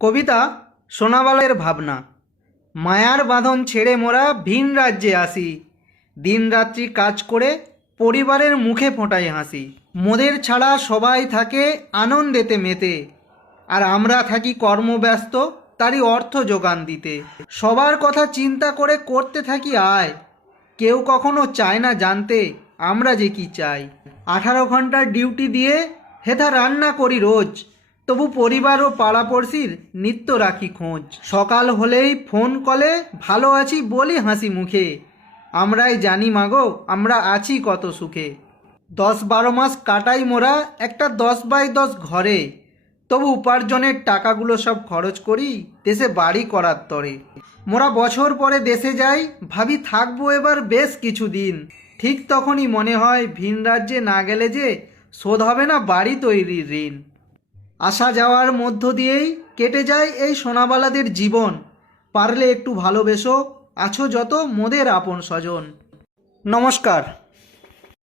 কবিতা সোনাবালার ভাবনা। মায়ার বাঁধন ছেড়ে মোরা ভিন রাজ্যে আসি, দিন রাত্রি কাজ করে পরিবারের মুখে ফোটাই হাসি। মোদের ছাড়া সবাই থাকে আনন্দেতে মেতে, আর আমরা থাকি কর্মব্যস্ত তারই অর্থ যোগান দিতে। সবার কথা চিন্তা করে করতে থাকি আয়, কেউ কখনো চায় না জানতে আমরা যে কি চাই। 18 ঘন্টার ডিউটি দিয়ে হেথা রান্না করি রোজ, তবু পরিবার ও পাড়াপড়শির নিত্য রাখি খোঁজ। সকাল হলেই ফোন কলে ভালো আছি বলি হাসি মুখে, আমরাই জানি মাগো আমরা আছি কত সুখে। 10-12 মাস কাটাই মোরা একটা 10x10 ঘরে, তবু উপার্জনের টাকাগুলো সব খরচ করি দেশে বাড়ি করার তরে। মোরা বছর পরে দেশে যাই, ভাবি থাকবো এবার বেশ কিছুদিন। ঠিক তখনই মনে হয় ভিন রাজ্যে না গেলে যে শোধ হবে না বাড়ি তৈরির ঋণ। আসা যাওয়ার মধ্য দিয়েই কেটে যায় এই সোনাবালাদের জীবন। পারলে একটু ভালোবেসো, আছো যত মোদের আপন স্বজন। নমস্কার।